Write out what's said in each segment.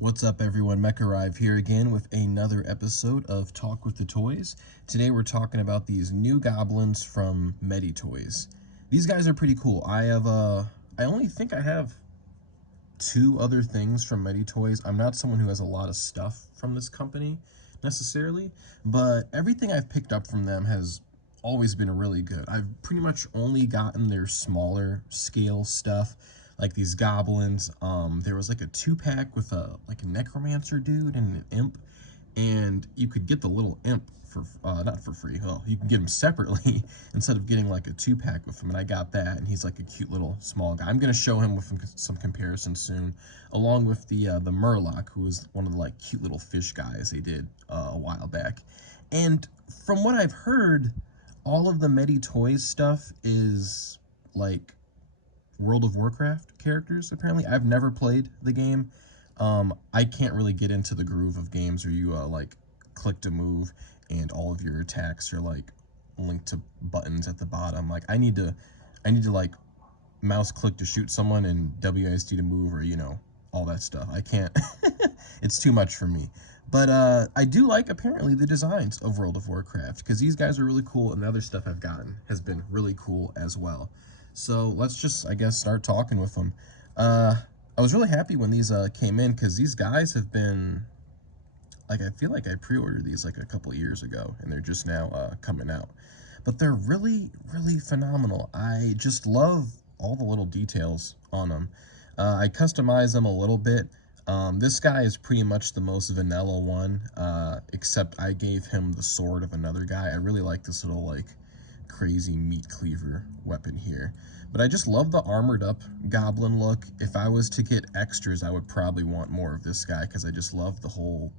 What's up, everyone? MetyToyz here again with another episode of Talk with the Toys. Today we're talking about these new goblins from MetyToyz. These guys are pretty cool. I only think I have two other things from MetyToyz. I'm not someone who has a lot of stuff from this company necessarily, but everything I've picked up from them has always been really good. I've pretty much only gotten their smaller scale stuff, like these goblins. There was like a 2-pack with a necromancer dude and an imp, and you could get the little imp for not for free. Oh, you can get him separately instead of getting like a 2-pack with him, and I got that, and he's like a cute little small guy. I'm gonna show him with some comparisons soon, along with the Murloc, who is one of the like cute little fish guys they did a while back. And from what I've heard, all of the MetyToyz stuff is like World of Warcraft characters, apparently. I've never played the game. I can't really get into the groove of games where you like click to move and all of your attacks are like linked to buttons at the bottom. Like I need to like mouse click to shoot someone and WASD to move, or all that stuff. I can't. It's too much for me. But I do like, apparently, the designs of World of Warcraft, because these guys are really cool, and the other stuff I've gotten has been really cool as well. So let's just, I guess, start talking with them. I was really happy when these came in, because these guys have been, like, I feel like I pre-ordered these like a couple of years ago, and they're just now coming out. But they're really, really phenomenal. I just love all the little details on them. I customized them a little bit. This guy is pretty much the most vanilla one, except I gave him the sword of another guy. I really like this little, like, crazy meat cleaver weapon here. But I just love the armored up goblin look. If I was to get extras, I would probably want more of this guy, because I just love the whole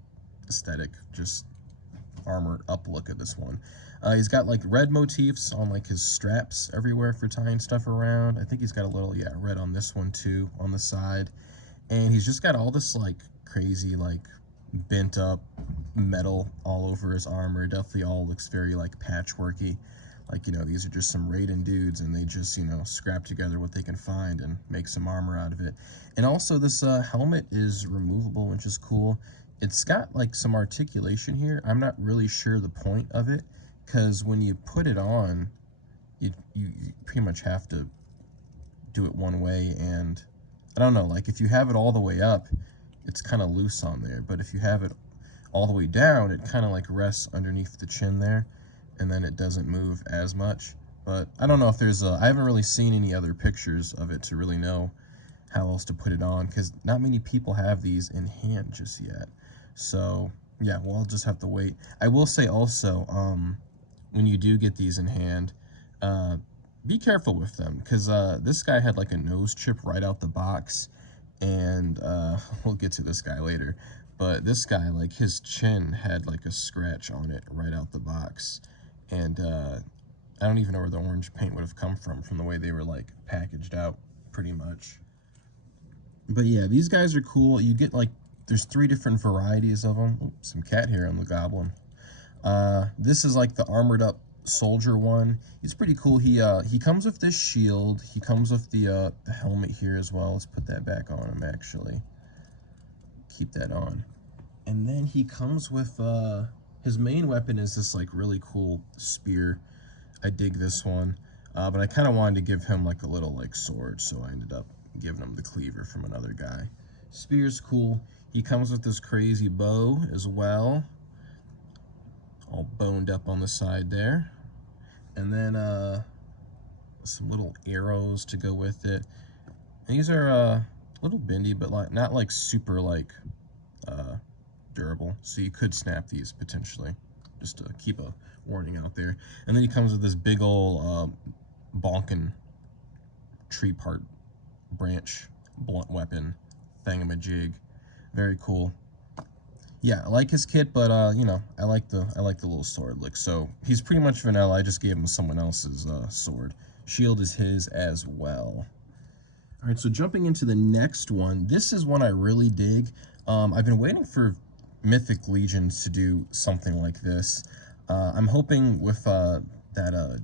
aesthetic, just armored up look of this one. He's got like red motifs on like his straps everywhere for tying stuff around. I think he's got a little, yeah, red on this one too, on the side. And he's just got all this like crazy, like bent up metal all over his armor. Definitely all looks very like patchworky. Like, these are just some raiding dudes, and they just, scrap together what they can find and make some armor out of it. And also this helmet is removable, which is cool. It's got like some articulation here. I'm not really sure the point of it, because when you put it on, you pretty much have to do it one way, and I don't know, like if you have it all the way up, it's kind of loose on there, but if you have it all the way down, it kind of like rests underneath the chin there, and then it doesn't move as much. But I don't know if there's I haven't really seen any other pictures of it to really know how else to put it on, because not many people have these in hand just yet. So yeah, well, I'll just have to wait. I will say also, when you do get these in hand, be careful with them, because this guy had like a nose chip right out the box, and we'll get to this guy later, but this guy, like his chin had like a scratch on it right out the box, and I don't even know where the orange paint would have come from the way they were like packaged out, pretty much. But yeah, these guys are cool. You get like, there's 3 different varieties of them. Oops, some cat hair on the goblin. This is like the armored up soldier one. He's pretty cool. He comes with this shield. He comes with the helmet here as well. Let's put that back on him, actually. Keep that on. And then he comes with his main weapon is this like really cool spear. I dig this one. But I kind of wanted to give him like a little like sword, so I ended up giving him the cleaver from another guy. Spear's cool. He comes with this crazy bow as well, all boned up on the side there. And then some little arrows to go with it. And these are a little bendy, but like not like super like durable. So you could snap these potentially, just to keep a warning out there. And then he comes with this big old bonkin' tree part branch blunt weapon thingamajig. Very cool. Yeah, I like his kit, but I like the little sword look. So he's pretty much vanilla. I just gave him someone else's sword. Shield is his as well. All right, so jumping into the next one, this is one I really dig. I've been waiting for Mythic Legions to do something like this. I'm hoping with that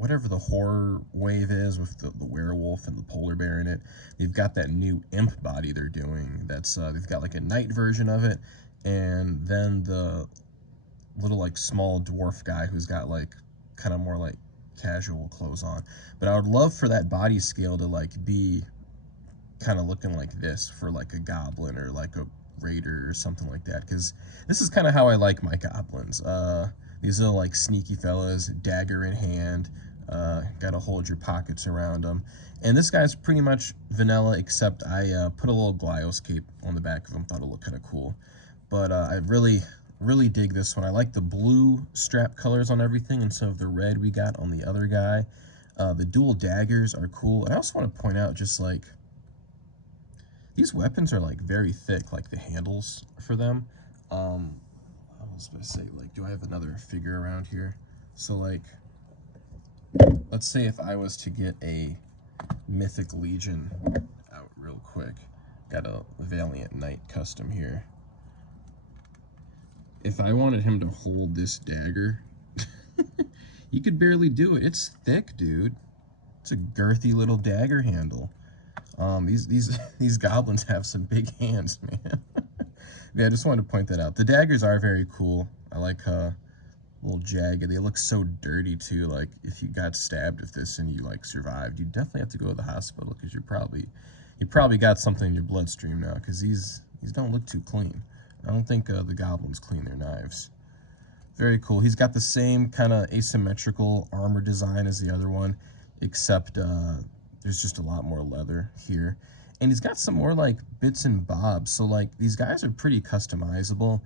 whatever the horror wave is with the werewolf and the polar bear in it. They've got that new imp body they're doing. That's they've got like a knight version of it, and then the little like small dwarf guy who's got like kind of more like casual clothes on. But I would love for that body scale to like be kind of looking like this for like a goblin or like a raider or something like that, because this is kind of how I like my goblins. These little like sneaky fellas, dagger in hand, gotta hold your pockets around them. And this guy's pretty much vanilla, except I put a little Glyos cape on the back of him, thought it looked kind of cool. But I really dig this one. I like the blue strap colors on everything instead of the red we got on the other guy. The dual daggers are cool. And I also want to point out, just like, these weapons are like very thick, like the handles for them. I was going to say, like, do I have another figure around here? So like, let's say if I was to get a Mythic Legion out real quick, got a Valiant Knight custom here. If I wanted him to hold this dagger, you could barely do it. It's thick, dude. It's a girthy little dagger handle. These goblins have some big hands, man. Yeah, I just wanted to point that out. The daggers are very cool. I like little jagged. They look so dirty too. Like if you got stabbed with this and you like survived, you definitely have to go to the hospital, because you probably got something in your bloodstream now, because these don't look too clean. I don't think the goblins clean their knives. Very cool. He's got the same kind of asymmetrical armor design as the other one, except there's just a lot more leather here. And he's got some more like bits and bobs. So like these guys are pretty customizable.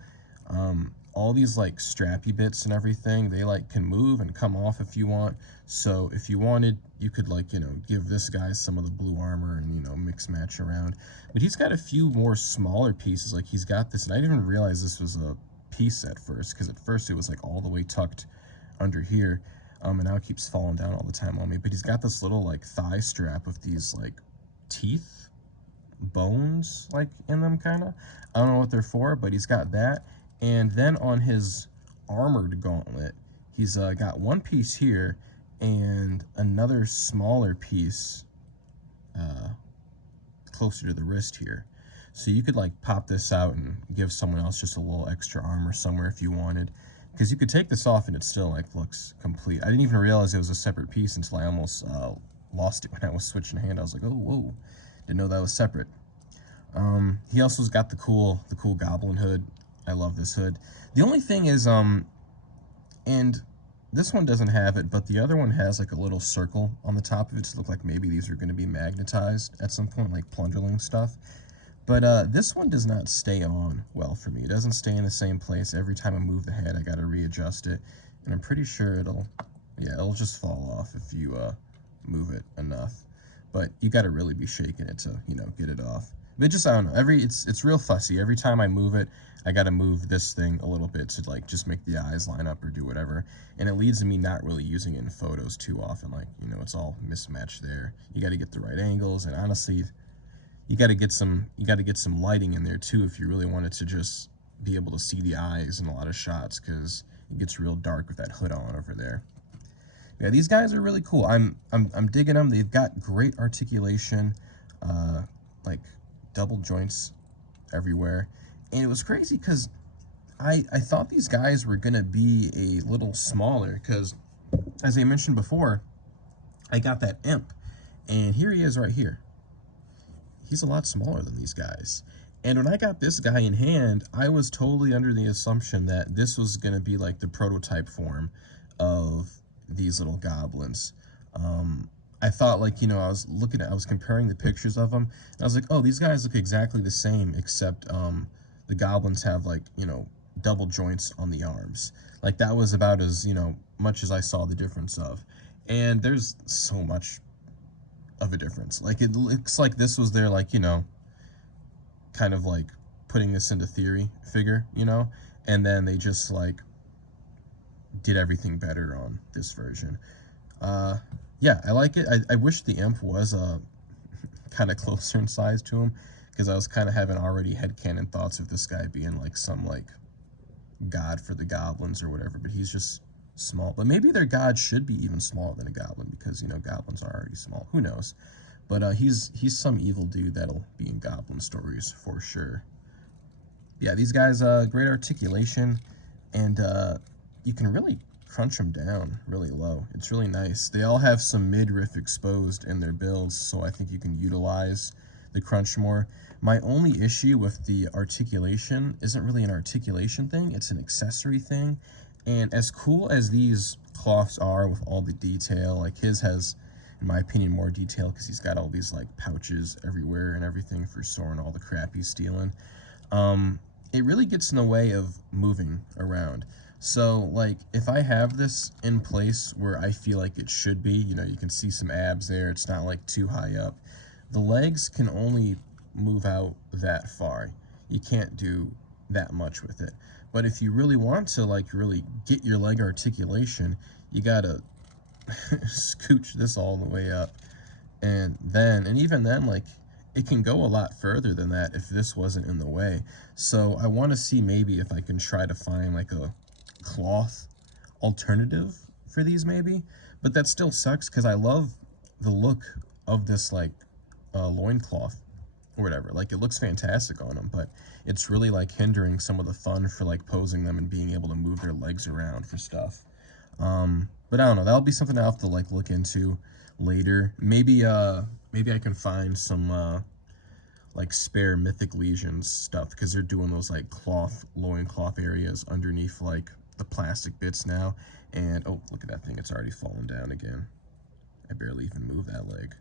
All these like strappy bits and everything, they like can move and come off if you want. So if you wanted, you could like, you know, give this guy some of the blue armor and, you know, mix match around. But he's got a few more smaller pieces. Like he's got this, and I didn't even realize this was a piece at first, because at first it was like all the way tucked under here. And now it keeps falling down all the time on me. But he's got this little like thigh strap with these like teeth, bones like in them, kind of. I don't know what they're for, but he's got that. And then on his armored gauntlet, he's got one piece here and another smaller piece closer to the wrist here. So you could like pop this out and give someone else just a little extra armor somewhere if you wanted. Because you could take this off and it still like looks complete. I didn't even realize it was a separate piece until I almost lost it when I was switching hand. I was like, oh, whoa, didn't know that was separate. He also has got the cool goblin hood. I love this hood. The only thing is, and this one doesn't have it, but the other one has like a little circle on the top of it to look like maybe these are going to be magnetized at some point, like plunderling stuff. But this one does not stay on well for me. It doesn't stay in the same place. Every time I move the head, I got to readjust it. And I'm pretty sure it'll just fall off if you move it enough. But you got to really be shaking it to, you know, get it off. But just, I don't know, it's real fussy. Every time I move it, I got to move this thing a little bit to like just make the eyes line up or do whatever. And it leads to me not really using it in photos too often. Like, you know, it's all mismatched there. You got to get the right angles, and honestly, you got to get some lighting in there too if you really wanted to just be able to see the eyes in a lot of shots, because it gets real dark with that hood on over there. Yeah, these guys are really cool. I'm digging them. They've got great articulation, like double joints everywhere. And it was crazy because I thought these guys were gonna be a little smaller, because as I mentioned before, I got that imp, and here he is right here. He's a lot smaller than these guys. And when I got this guy in hand, I was totally under the assumption that this was going to be like the prototype form of these little goblins. I thought, like, you know, I was comparing the pictures of them, and I was like, oh, these guys look exactly the same, except the goblins have, like, you know, double joints on the arms. Like, that was about as, you know, much as I saw the difference of. And there's so much of a difference. Like, it looks like this was their, like, you know, kind of like putting this into theory figure, you know, and then they just like did everything better on this version. Yeah, I like it. I wish the imp was kind of closer in size to him, because I was kind of having already headcanon thoughts of this guy being like some like god for the goblins or whatever, but he's just small. But maybe their god should be even smaller than a goblin because, you know, goblins are already small. Who knows? But he's some evil dude that'll be in goblin stories for sure. Yeah, these guys, great articulation, and you can really crunch them down really low. It's really nice. They all have some midriff exposed in their builds, so I think you can utilize the crunch more. My only issue with the articulation isn't really an articulation thing, it's an accessory thing. And as cool as these cloths are with all the detail, like his has, in my opinion, more detail because he's got all these like pouches everywhere and everything for storing all the crap he's stealing. It really gets in the way of moving around. So, like, if I have this in place where I feel like it should be, you know, you can see some abs there, it's not, like, too high up. The legs can only move out that far. You can't do that much with it. But if you really want to, like, really get your leg articulation, you gotta scooch this all the way up. And even then, like, it can go a lot further than that if this wasn't in the way. So I want to see maybe if I can try to find like a cloth alternative for these maybe. But that still sucks because I love the look of this like loincloth or whatever. Like it looks fantastic on them, but it's really like hindering some of the fun for like posing them and being able to move their legs around for stuff. But I don't know, that'll be something I'll have to like look into later. Maybe I can find some like spare Mythic Legions stuff because they're doing those like loincloth areas underneath like the plastic bits now. And oh, look at that thing, it's already fallen down again. I barely even moved that leg.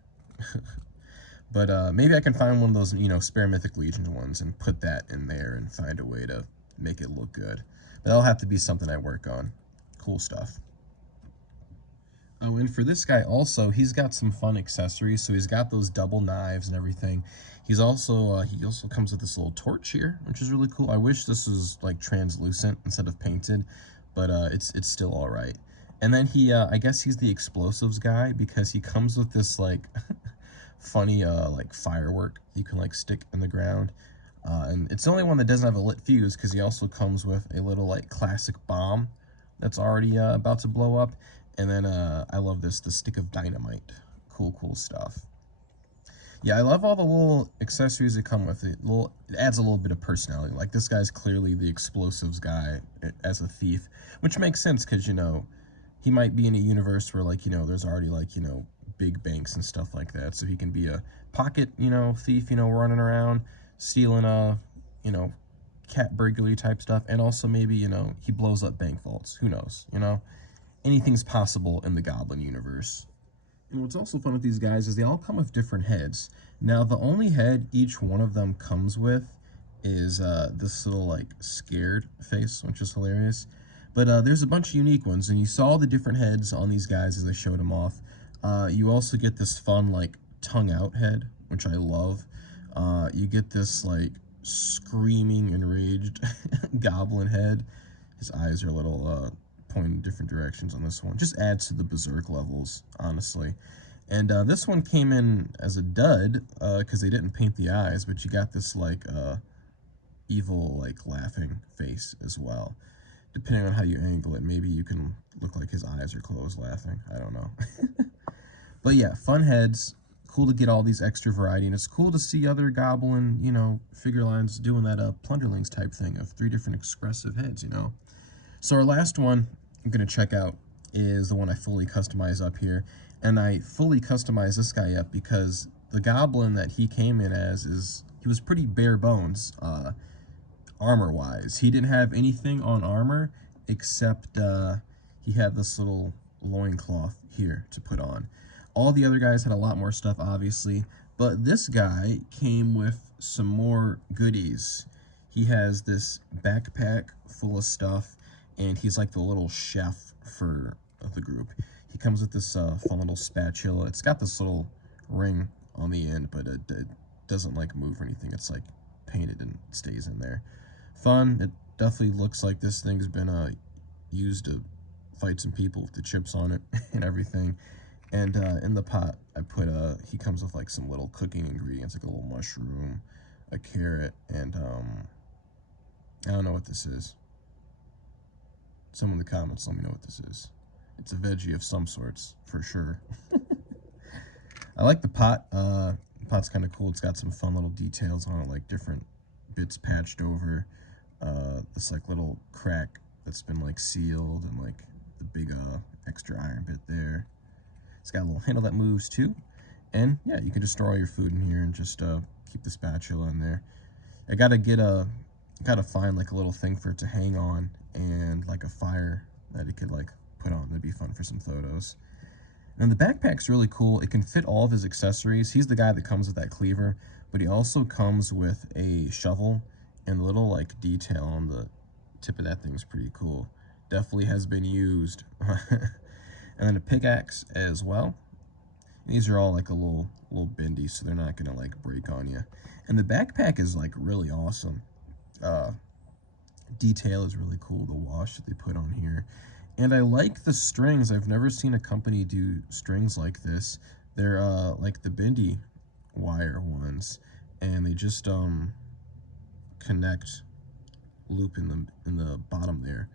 But maybe I can find one of those, you know, spare Mythic Legions ones and put that in there and find a way to make it look good. But that'll have to be something I work on. Cool stuff. Oh, and for this guy also, he's got some fun accessories. So he's got those double knives and everything. He's also he also comes with this little torch here, which is really cool. I wish this was like translucent instead of painted, but it's still all right. And then he I guess he's the explosives guy because he comes with this like funny like firework you can like stick in the ground. And it's the only one that doesn't have a lit fuse because he also comes with a little like classic bomb that's already about to blow up. And then I love this, the stick of dynamite. Cool stuff. Yeah, I love all the little accessories that come with it. It adds a little bit of personality. Like this guy's clearly the explosives guy as a thief, which makes sense because, you know, he might be in a universe where like, you know, there's already like, you know, big banks and stuff like that. So he can be a pocket, you know, thief, you know, running around, stealing, you know, cat burglary type stuff. And also maybe, you know, he blows up bank vaults. Who knows, you know? Anything's possible in the Goblin universe. And what's also fun with these guys is they all come with different heads. Now, the only head each one of them comes with is this little, like, scared face, which is hilarious. But there's a bunch of unique ones, and you saw the different heads on these guys as I showed them off. You also get this fun, like, tongue-out head, which I love. You get this, like, screaming, enraged goblin head. His eyes are a little pointing in different directions on this one. Just adds to the berserk levels, honestly. And this one came in as a dud because they didn't paint the eyes, but you got this like evil like laughing face as well. Depending on how you angle it, maybe you can look like his eyes are closed laughing. I don't know. But yeah, fun heads. Cool to get all these extra variety, and it's cool to see other goblin, you know, figure lines doing that plunderlings type thing of 3 different expressive heads, you know. So our last one I'm going to check out is the one I fully customize up here. And I fully customize this guy up because the goblin that he came in as he was pretty bare bones, armor-wise. He didn't have anything on armor except he had this little loincloth here to put on. All the other guys had a lot more stuff, obviously, but this guy came with some more goodies. He has this backpack full of stuff, and he's like the little chef for the group. He comes with this fun little spatula. It's got this little ring on the end, but it doesn't like move or anything. It's like painted and stays in there. Fun. It definitely looks like this thing's been used to fight some people with the chips on it and everything. And in the pot, I put he comes with like some little cooking ingredients, like a little mushroom, a carrot, and I don't know what this is. Someone in the comments, let me know what this is. It's a veggie of some sorts, for sure. I like the pot. The pot's kind of cool. It's got some fun little details on it, like different bits patched over. This like little crack that's been like sealed, and like the big extra iron bit there. It's got a little handle that moves too. And yeah, you can just store all your food in here and just keep the spatula in there. I gotta find like a little thing for it to hang on, and like a fire that it could like put on. That'd be fun for some photos. And the backpack's really cool. It can fit all of his accessories. He's the guy that comes with that cleaver, but he also comes with a shovel, and the little like detail on the tip of that thing is pretty cool. Definitely has been used. And then a pickaxe as well. And these are all like a little bendy, so they're not gonna like break on you. And the backpack is like really awesome. Detail is really cool, the wash that they put on here. And I like the strings. I've never seen a company do strings like this. They're like the bendy wire ones, and they just connect, loop in the bottom there,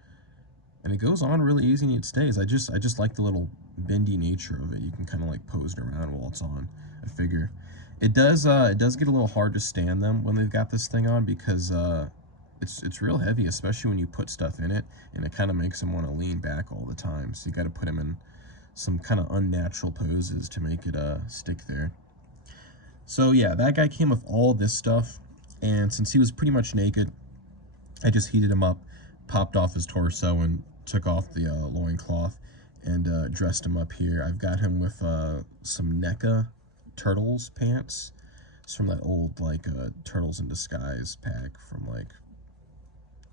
and it goes on really easy and it stays. I just like the little bendy nature of it. You can kind of like pose it around while it's on. I figure it does get a little hard to stand them when they've got this thing on, because it's real heavy, especially when you put stuff in it, and it kind of makes them want to lean back all the time. So you got to put them in some kind of unnatural poses to make it stick there. So yeah, that guy came with all this stuff, and since he was pretty much naked, I just heated him up, popped off his torso, and took off the loincloth, and dressed him up here. I've got him with some NECA Turtles pants. It's from that old like Turtles in Disguise pack from like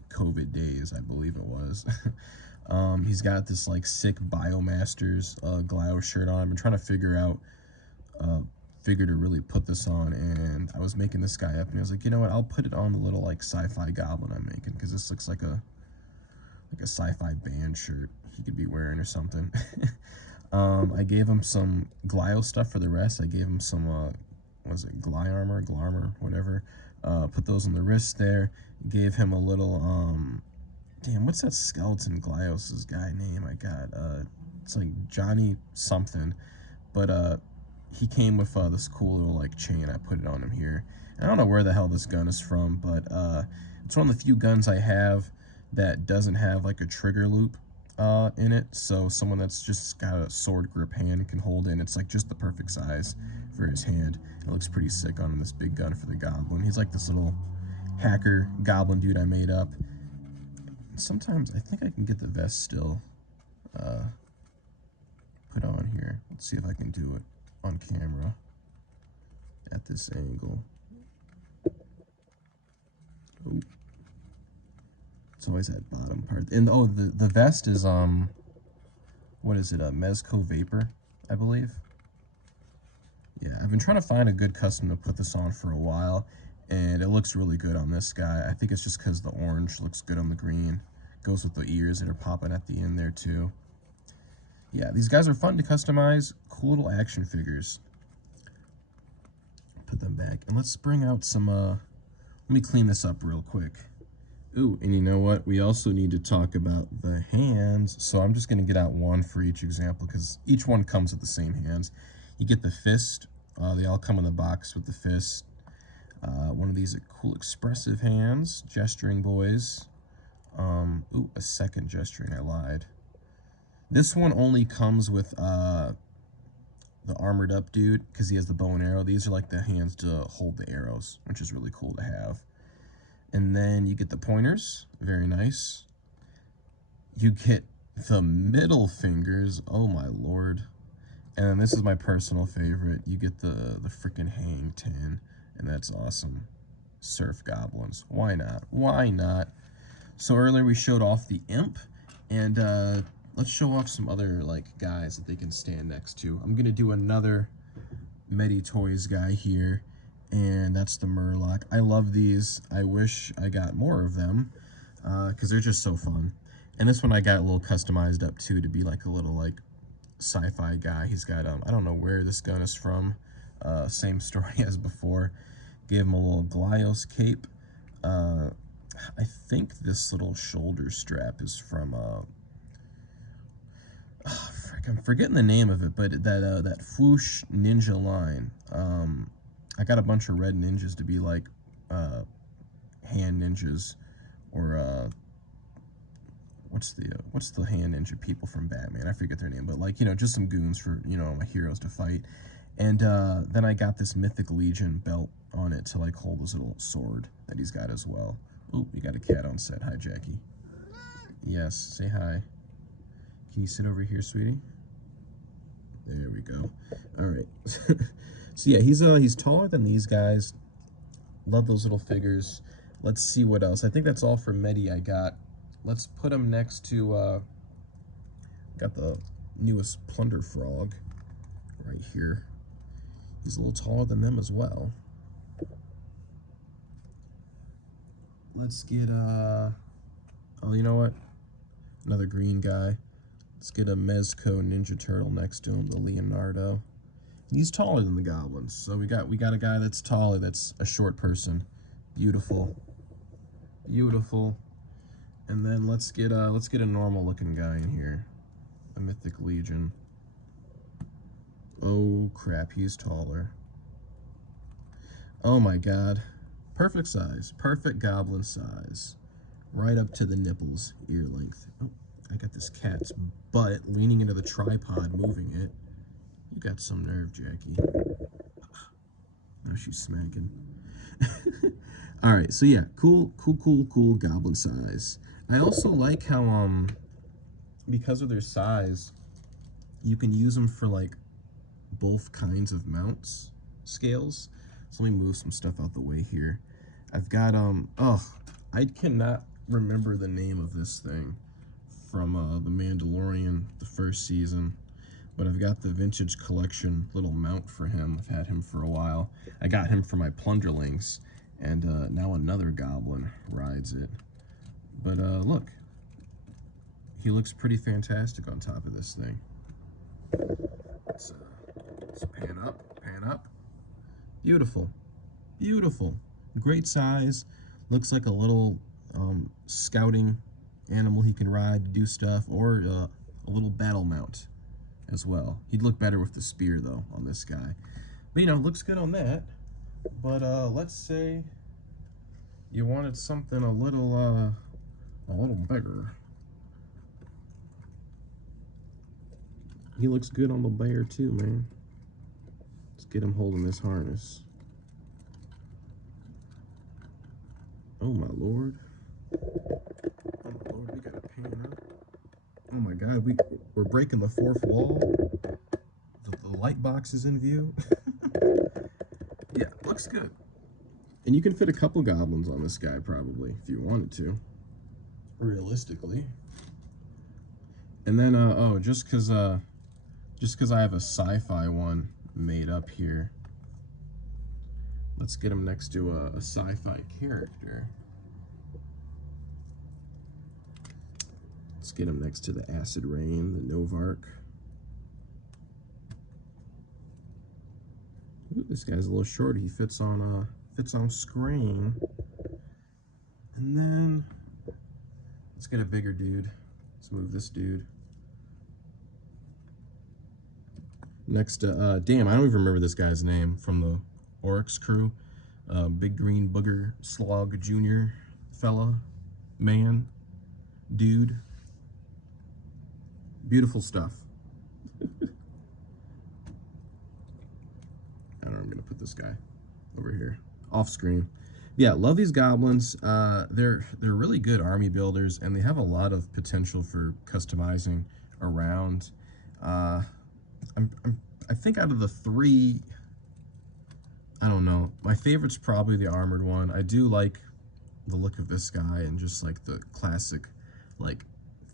COVID days, I believe it was. He's got this like sick Biomasters Glio shirt on. I've been trying to figure out figure to really put this on, and I was making this guy up, and I was like, you know what, I'll put it on the little like sci-fi goblin I'm making, because this looks like a sci-fi band shirt he could be wearing or something. I gave him some Glio stuff for the rest. I gave him some what was it, Glarmor, whatever. Put those on the wrist there. Gave him a little damn, what's that skeleton Glios' guy name? I got it's like Johnny something, but he came with this cool little like chain. I put it on him here. I don't know where the hell this gun is from, but it's one of the few guns I have that doesn't have like a trigger loop in it, so someone that's just got a sword grip hand can hold it, and it's like just the perfect size for his hand. It looks pretty sick on this big gun for the goblin. He's like this little hacker goblin dude I made up. Sometimes I think I can get the vest still put on here. Let's see if I can do it on camera at this angle. Oh, it's always that bottom part. And oh, the vest is what is it, a Mezco Vapor, I believe. Yeah, I've been trying to find a good custom to put this on for a while, and it looks really good on this guy. I think it's just because the orange looks good on the green. Goes with the ears that are popping at the end there too. Yeah, these guys are fun to customize. Cool little action figures. Put them back, and let's bring out some let me clean this up real quick. Ooh, and you know what? We also need to talk about the hands. So I'm just going to get out one for each example, because each one comes with the same hands. You get the fist. They all come in the box with the fist. One of these are cool expressive hands. Gesturing boys. Ooh, a second gesturing. I lied. This one only comes with the armored up dude, because he has the bow and arrow. These are like the hands to hold the arrows, which is really cool to have. And then you get the pointers, very nice. You get the middle fingers, oh my lord. And then this is my personal favorite. You get the freaking hang 10, and that's awesome. Surf goblins, why not? Why not? So earlier we showed off the imp, and let's show off some other like guys that they can stand next to. I'm gonna do another MetyToyz guy here, and that's the Murloc. I love these. I wish I got more of them because they're just so fun. And this one I got a little customized up too to be like a little like sci-fi guy. He's got I don't know where this gun is from. Same story as before. Gave him a little Glios cape. I think this little shoulder strap is from frick, I'm forgetting the name of it, but that Fwoosh Ninja line. I got a bunch of red ninjas to be like hand ninjas, or what's the hand ninja people from Batman? I forget their name, but like, you know, just some goons for, you know, my heroes to fight. And then I got this Mythic Legion belt on it to like hold his little sword that he's got as well. Oh, we got a cat on set. Hi, Jackie. Yes, say hi. Can you sit over here, sweetie? There we go. All right. So yeah, he's taller than these guys. Love those little figures. Let's see what else. I think that's all for Medi I got. Let's put him next to got the newest Plunder Frog right here. He's a little taller than them as well. Let's get oh, you know what? Another green guy. Let's get a Mezco Ninja Turtle next to him, the Leonardo. He's taller than the goblins, so we got a guy that's taller, that's a short person. Beautiful, beautiful. And then let's get a normal looking guy in here, a Mythic Legion. Oh crap, he's taller. Oh my god, perfect size, perfect goblin size, right up to the nipples, ear length. Oh, I got this cat's butt leaning into the tripod, moving it. You got some nerve, Jackie. Now she's smacking. All right, so yeah, cool goblin size. I also like how because of their size, you can use them for like both kinds of mounts scales. So let me move some stuff out the way here. I've got oh, I cannot remember the name of this thing from The Mandalorian, the first season, but I've got the vintage collection little mount for him. I've had him for a while. I got him for my Plunderlings, and now another goblin rides it. But look, he looks pretty fantastic on top of this thing. Let's pan up. Beautiful, beautiful, great size. Looks like a little scouting animal he can ride to do stuff, or a little battle mount as well. He'd look better with the spear though on this guy. But you know, looks good on that. But let's say you wanted something a little bigger. He looks good on the bear too, man. Let's get him holding this harness. Oh my lord. Oh my lord, we gotta pan up. Oh my god, we're breaking the fourth wall. The light box is in view. Yeah, looks good. And you can fit a couple goblins on this guy probably if you wanted to, realistically. And then oh, just cause I have a sci-fi one made up here, let's get him next to a sci-fi character. Let's get him next to the Acid Rain, the Novark. Ooh, this guy's a little short. He fits on screen. And then let's get a bigger dude. Let's move this dude. Next to damn, I don't even remember this guy's name from the Oryx crew. Big Green Booger Slog Jr. fella, man, dude. Beautiful stuff. I don't know, I'm gonna put this guy over here off screen. Yeah, love these goblins. They're really good army builders, and they have a lot of potential for customizing around. I think out of the three, I don't know, my favorite's probably the armored one. I do like the look of this guy and just like the classic like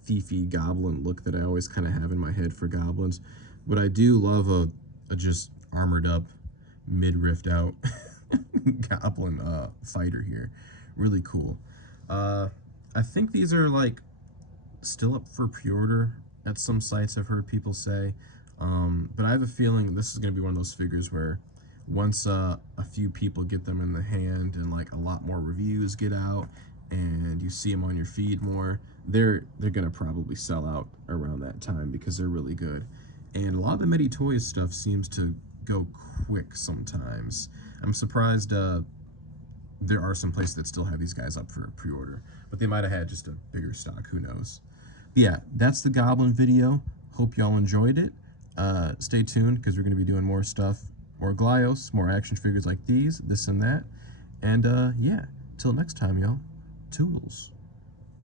thiefy goblin look that I always kind of have in my head for goblins. But I do love a just armored up, mid-riffed out goblin fighter here. Really cool. I think these are like still up for pre-order at some sites, I've heard people say. But I have a feeling this is going to be one of those figures where once a few people get them in the hand and like a lot more reviews get out and you see them on your feed more, they're gonna probably sell out around that time because they're really good. And a lot of the MetyToyz stuff seems to go quick sometimes. I'm surprised there are some places that still have these guys up for pre-order, but they might have had just a bigger stock, who knows. But yeah, that's the Goblin video. Hope y'all enjoyed it. Stay tuned because we're going to be doing more stuff, more Glyos, more action figures like these, this and that. And yeah, till next time, y'all, toodles.